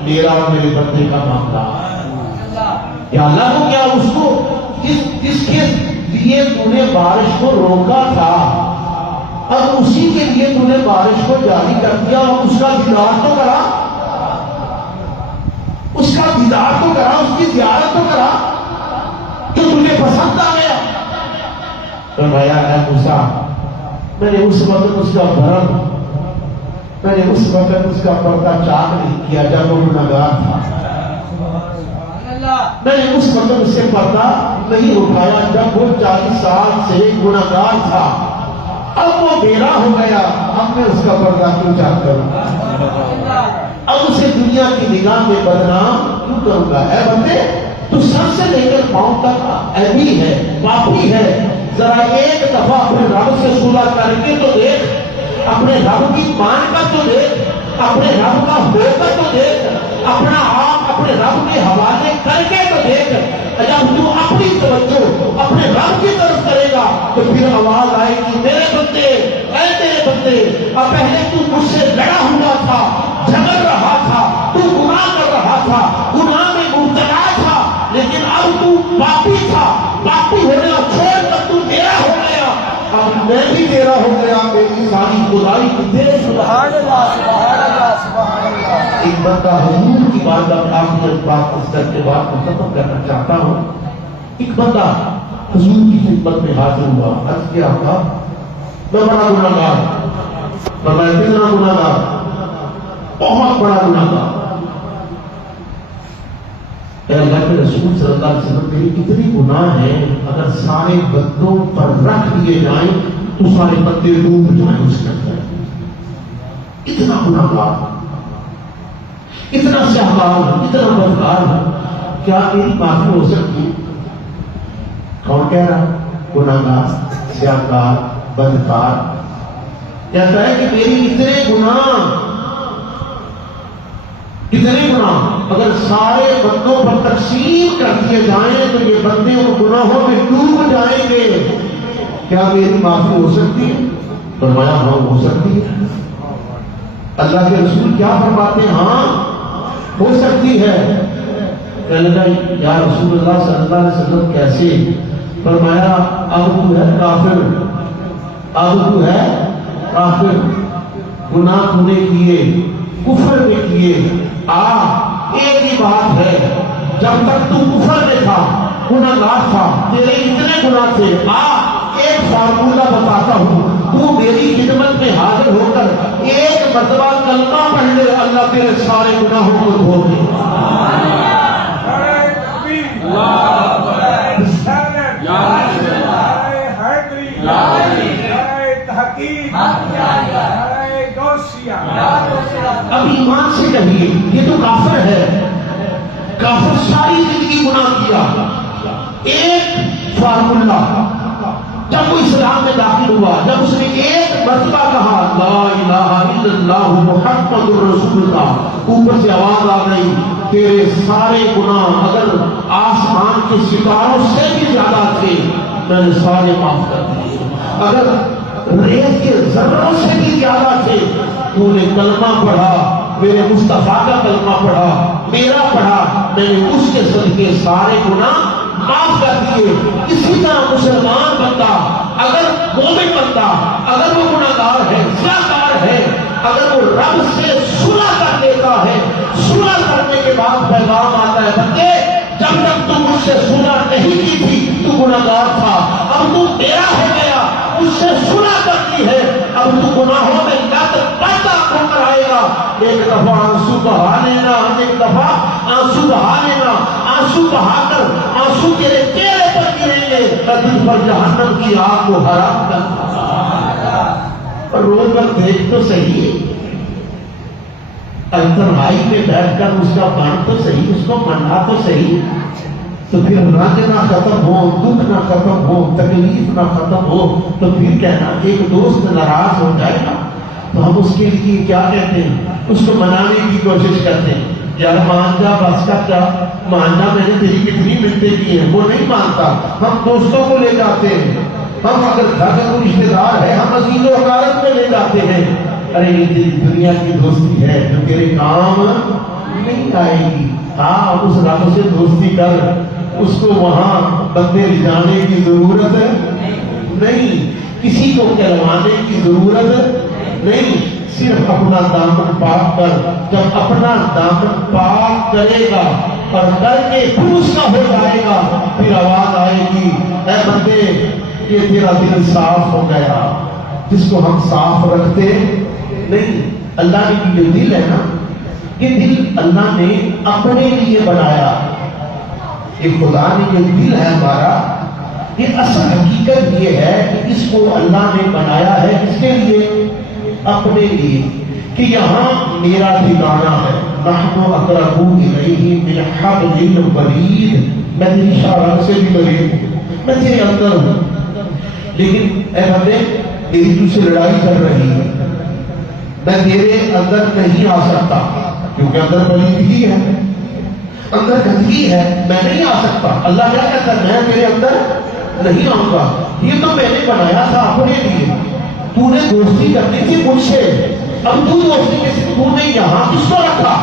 میرا اور میرے بندے کا معاملہ ہے۔ یا اللہ کو کیا اس کو جس کے لیے تو نے بارش کو روکا تھا، اب اسی کے لیے تو نے بارش کو جاری کر دیا، اور اس کا دیدار تو کرا، اس کا دیدار تو کرا، اس کی زیارت تو کرا جو تجھے پسند آ گیا۔ فرمایا اے موسیٰ، میں نے اس وقت اس کا بھرم، میں نے اس وقت اس کا پردہ چاک نہیں کیا جب وہ گنہگار تھا، میں نے اس وقت اس سے پردہ نہیں اٹھایا جب وہ 40 سال سے گنہگار تھا، اب وہ بیرا ہو گیا، اب میں اس کا پردہ کیوں چاک کروں، اب اسے دنیا کی نگاہ میں بدنام کیوں کروں گا؟ اے بندے تو سر سے لے کر پاؤں تک عیبی ہے، پاپی ہے، ذرا ایک دفعہ اپنے رب سے صلح کر کے تو دیکھ، اپنے رب کی مان کر تو دیکھ، اپنے رب کا ہو کر تو دیکھ، اپنا آپ اپنے رب کے حوالے کر کے تو دیکھ۔ جب تو اپنی توجہ اپنے رب کی طرف کرے گا تو پھر آواز آئے گی میرے بندے، اے میرے بندے، اب پہلے تو مجھ سے لڑا ہوا تھا، جھگڑ رہا تھا، تو گناہ کر رہا تھا، گناہ میں مبتلا تھا، لیکن اب تو پاپی تھا، پاپی ہونا چھوڑ کر تو میرا ہو گیا، اب میں بھی تیرا ہو گیا، میری ساری خدائی تیرے۔ سبحان اللہ، سبحان اللہ، سبحان اللہ۔ ایک بندہ حضور کی بات اس کر کے بات کو ختم کرنا چاہتا ہوں۔ ایک بندہ حضور کی خدمت میں حاضر ہوا، عرض کیا تھا میں بڑا گناہگار، فرمایا کتنا گناہگار؟ بہت بڑا گناہگار۔ اے اللہ کے رسول صلی اللہ علیہ وسلم، میری اتنی گناہ ہیں اگر سارے بندوں پر رکھ دیے جائیں تو سارے بندے ڈوب جائیں اس کے اندر، اتنا گناہگار، اتنا سیاہکار، اتنا بدکار، کیا میری معافی ہو سکتی؟ کون کہہ رہا؟ گناہگار، سیاہکار، بدکار، کہتا ہے کہ میری اتنے گناہ اگر سارے بندوں پر تقسیم کر دیے جائیں تو یہ بندے ان گناہوں میں ڈوب جائیں گے، کیا میری معافی ہو سکتی ہے؟ فرمایا ہاں ہو سکتی ہے۔ اللہ کے رسول کیا فرماتے ہیں؟ ہاں ہو سکتی ہے۔ کہنے لگا یا رسول اللہ صلی اللہ علیہ وسلم کیسے؟ فرمایا اب تو ہے کافر، اب تو ہے کافر، گناہ تو نے کیے، کفر میں کیے، ایک ہی بات ہے، جب تک تو کفر میں تھا، گناہگار تھا، تیرے اتنے گناہ تھے، ایک فارمولہ بتاتا ہوں، تو میری خدمت میں حاضر ہو کر ایک مرتبہ کلمہ پڑھ لے، اللہ تیرے سارے گناہوں کو دھو دے۔ اب ایمان سے کہیے یہ تو کافر ہے، کافر ساری زندگی گناہ کیا، ایک فارمولہ، جب وہ اسلام میں داخل ہوا، جب اس نے ایک مرتبہ کہا لا الہ الا اللہ محمد الرسول اللہ، اوپر سے آواز آ گئی تیرے سارے گناہ اگر آسمان کے ستاروں سے بھی زیادہ تھے میں نے سارے معاف کر دیے، اگر ریت کے ذروں سے بھی زیادہ تھے تو نے کلمہ پڑھا، میرے مصطفیٰ کا کلمہ پڑھا، میرا پڑھا، میں نے اس کے صدقے سارے گناہ معاف کر دیے۔ اسی طرح مسلمان بندہ، اگر مومن بندہ، اگر وہ گناہگار ہے، زیادہ ہے، اگر وہ رب سے صلح کر لیتا ہے، صلح کرنے کے بعد پیغام آتا ہے بندے جب تک تم مجھ سے سنا نہیں کی تھی تو گناہگار تھا، اب تو میرا ہو گیا، مجھ سے سنا کرتی ہے، اب تو گناہوں میں لت پت ہو کر آئے گا۔ ایک دفعہ آنسو بہا لینا، ایک دفعہ آنسو بہا لینا، آنسو بہا کر آنسو تیرے چہرے پر گریں گے، تجھ پر جہنم کی آگ کو حرام کر۔ رو کر دیکھ تو صحیح، تنہائی میں بیٹھ کر اس کا من تو صحیح، اس کو منا تو صحیح، تو پھر رنج نہ ختم ہو، دکھ نہ ختم ہو، تکلیف نہ ختم ہو، تو پھر کہنا ایک دوست ناراض ہو جائے گا تو ہم اس کے لیے کیا کہتے ہیں، اس کو منانے کی کوشش کرتے ہیں، یار مان جا، بس کا کیا ماننا، میں نے تیری کتنی منتیں کی ہیں، وہ نہیں مانتا، ہم دوستوں کو لے جاتے ہیں، ہم اگر گھر میں کوئی رشتے دار ہے ہم عزیز و اقارب میں لے جاتے ہیں، ارے یہ تیری دنیا کی دوستی ہے جو تیرے کام نہیں آئے گی، ہاں اس رب سے دوستی کر، اس کو وہاں بندے لے جانے کی ضرورت نہیں، کسی کو کہلوانے کی ضرورت نہیں، صرف اپنا دامن پاک کر، جب اپنا دامن پاک کرے گا اور کر کے پھر اس کا ہو جائے گا، پھر آواز آئے گی اے بندے یہ تیرا دل صاف ہو گیا، جس کو ہم صاف رکھتے نہیں۔ اللہ نے جو دل ہے نا، یہ دل اللہ نے اپنے لیے بنایا، یہ خدا نے جو دل ہے ہمارا، یہ اصل حقیقت یہ ہے کہ اس کو اللہ نے بنایا ہے اس کے لیے، اپنے لیے، کہ یہاں میرا ٹھکانہ ہے، نحن اقرب الیہ من حبل الورید، میں تیری شرارت سے بھی قریب ہوں، میں تیرے اندر ہوں، لیکن اے بندے میری تجھ سے لڑائی چل رہی ہے، میں تیرے اندر نہیں آ سکتا کیونکہ اندر پلیدگی ہے، اندر گندگی ہے، میں نہیں آ سکتا۔ اللہ کیا کہتا ہے، میں تیرے اندر نہیں آؤں گا، یہ تو میں نے بنایا تھا اپنے لیے، تو نے دوستی کرنی تھی مجھ سے، اب تو دوستی کسی تو نے یہاں کس کو رکھا،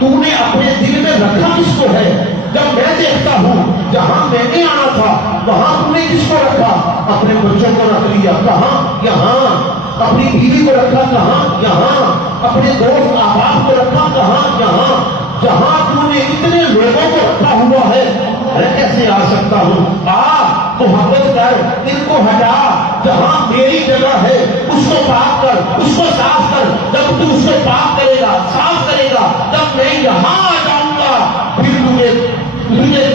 تو نے اپنے دل میں رکھا کس کو ہے؟ جب میں دیکھتا ہوں جہاں میں نے آنا تھا وہاں تو نے کس کو رکھا؟ اپنے بچوں کو رکھ لیا، کہاں؟ یہاں۔ اپنی بیوی کو رکھا، کہاں؟ یہاں۔ اپنے دوست احباب کو رکھا، کہاں؟ یہاں۔ جہاں تو نے اتنے لوگوں کو رکھا ہوا ہے میں کیسے آ سکتا ہوں؟ آ محبت کر، ان کو ہٹا، جہاں میری جگہ ہے اس کو پاک کر، اس کو صاف کر، جب تو اس کو پاک کرے گا، صاف کرے گا، تب میں یہاں آ جاؤں گا، پھر تجھے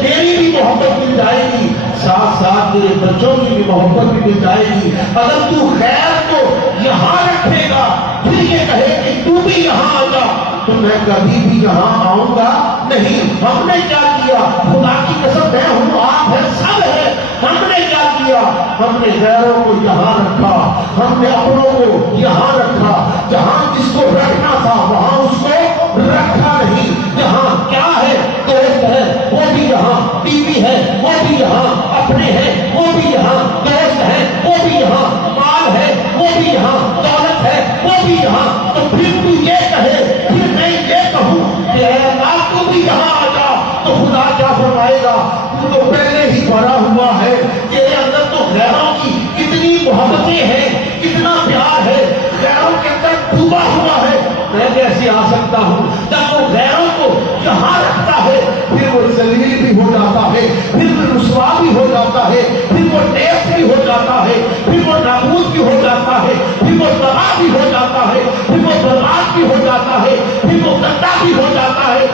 میری بھی محبت مل جائے گی، ساتھ ساتھ تیرے بچوں کی بھی محبت بھی مل جائے گی۔ اگر تو خیر کو یہاں رکھے گا پھر یہ کہے کہ تو بھی یہاں آ جا تو میں کبھی بھی یہاں آؤں گا نہیں۔ ہم نے کیا کیا؟ خدا کی قسم میں ہوں، آپ ہے، سب ہے، ہم نے کیا کیا؟ ہم نے غیروں کو یہاں رکھا، ہم نے اپنوں کو یہاں رکھا، جہاں جس کو رکھنا تھا وہاں اس کو رکھا نہیں۔ جہاں کیا ہے؟ دوست ہے وہ بھی یہاں، بیوی ہے وہ بھی یہاں، اپنے ہیں وہ بھی یہاں، دوست ہے وہ بھی یہاں، مال ہے وہ بھی یہاں، دولت ہے وہ بھی یہاں، تو پھر تو یہ کہے، پھر میں یہ کہوں کہ اے اللہ تو بھی یہاں آ جا، تو خدا کیا فرمائے گا؟ تو تو پہلے ہی بھرا ہوا ہے، تیرے اندر تو غیروں کی کتنی محبتیں ہیں، کتنا پیار ہے، غیروں کے اندر ڈوبا ہوا ہے، میں کیسے آ سکتا ہوں؟ جب وہ غیروں کو یہاں رکھتا ہے پھر وہ ذلیل بھی ہو جاتا ہے، پھر وہ رسوا بھی ہو جاتا ہے، پھر وہ ٹیس بھی ہو جاتا ہے، پھر وہ نابود بھی ہو جاتا ہے، پھر وہ تباہ بھی ہو جاتا ہے، پھر وہ برباد بھی ہو جاتا ہے، پھر وہ گندا بھی ہو جاتا ہے۔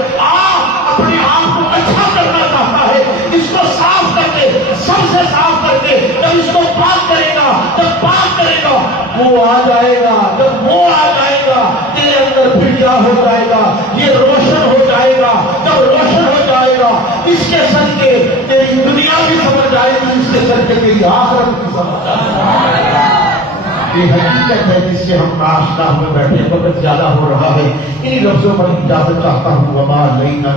اپنے آپ کو اچھا کرنا چاہتا ہے، اس کو صاف کر کے، سب سے صاف کر کے، جب اس کو پاک کرے گا، جب پاک کرے گا وہ آ جائے گا، جب وہ آ جائے گا تیرے اندر پھر کیا ہو جائے گا؟ یہ روشن ہو جائے گا، جب روشن ہو جائے گا اس کے صدقے تیری دنیا بھی سمجھ آئے گی، اس کے صدقے تیری آخرت بھی سمجھ آئے گی۔ یہ حقیقت ہے جس سے ہم آشنا ہوئے بیٹھے، وقت زیادہ ہو رہا ہے، انہی لفظوں پر اجازت چاہتا ہوں، وما علینا